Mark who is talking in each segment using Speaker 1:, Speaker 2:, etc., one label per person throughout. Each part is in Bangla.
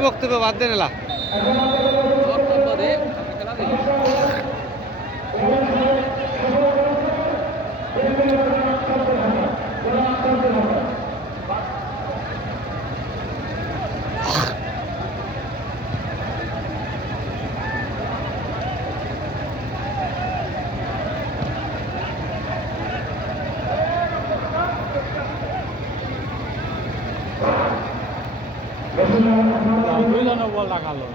Speaker 1: বক্তব্য বাদ দেন এলা
Speaker 2: বক্তব্য দে খেলা দিই দুইজনে বল লাগালো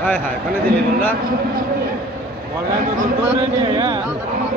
Speaker 1: হায় হায় কোনে দিলি বলরা
Speaker 2: বললাই তো দৌড়ে নিয়ে হ্যাঁ।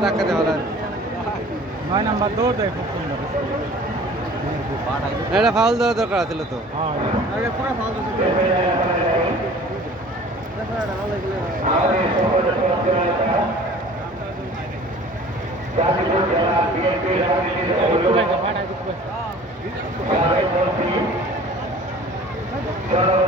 Speaker 1: টাকা দেওয়া লাগে
Speaker 2: নয় নাম্বার দৌড় দেয় খুব সুন্দর
Speaker 1: এটা ফাউল দেওয়া দরকার ছিল তো
Speaker 2: Thank you.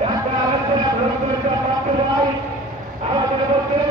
Speaker 2: ঢাকা আমাদের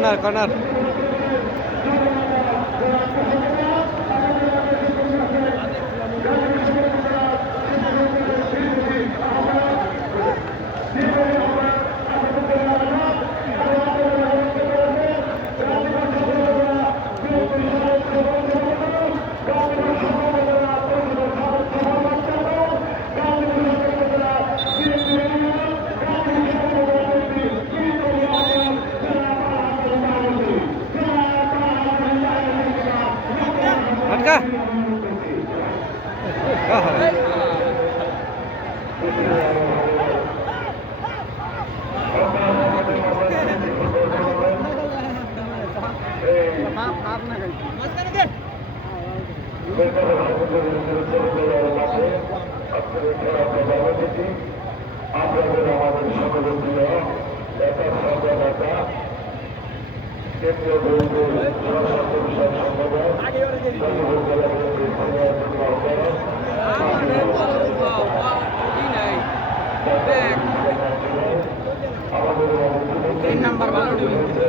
Speaker 1: কর্নার কর্নার। আহা।
Speaker 3: আপনাদের আমাদের সকলের প্রিয়
Speaker 2: güey.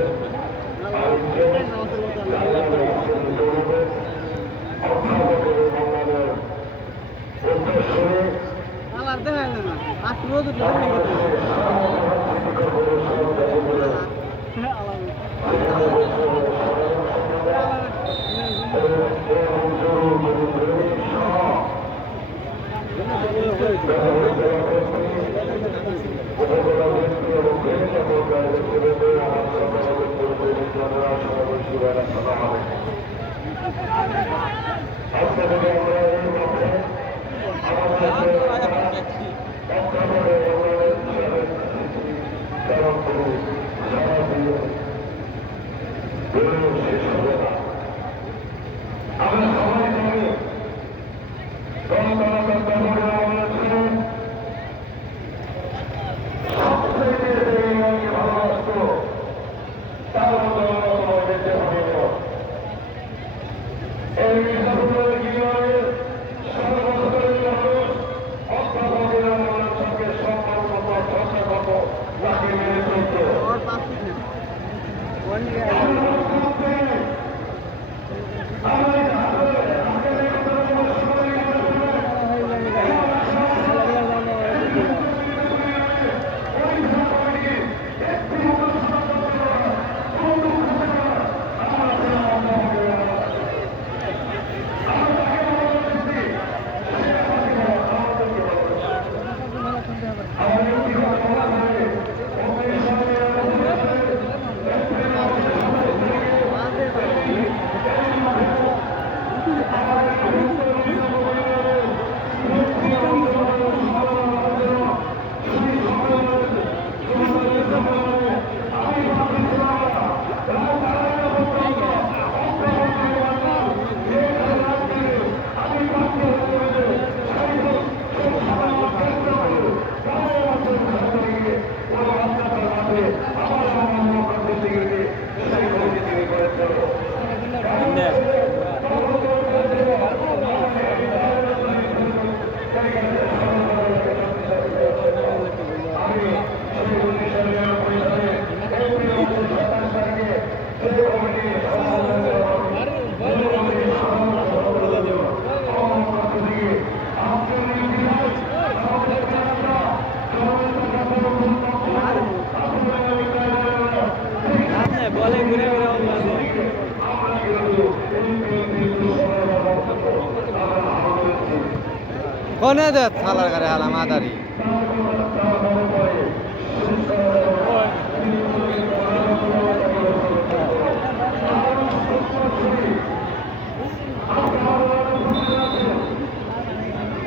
Speaker 1: কোনে দে থালার গারে হালা মাদারি।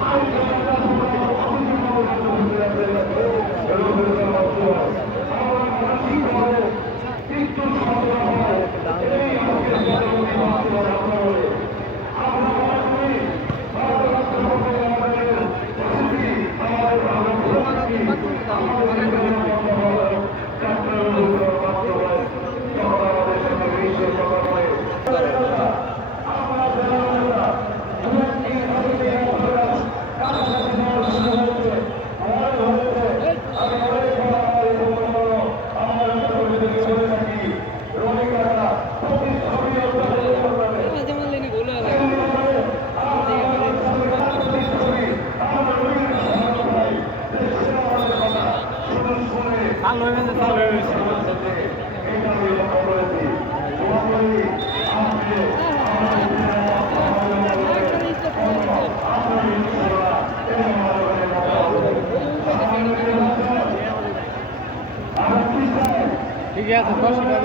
Speaker 3: আমাদের
Speaker 2: Thank you. ঠিক আছে দশ টাকা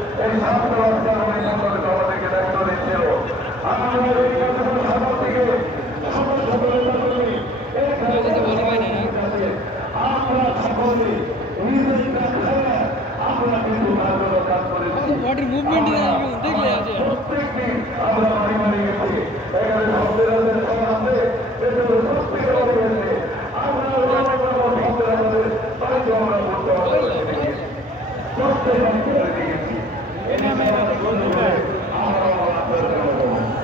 Speaker 3: এই ছাত্র আমাদেরকে দেখতে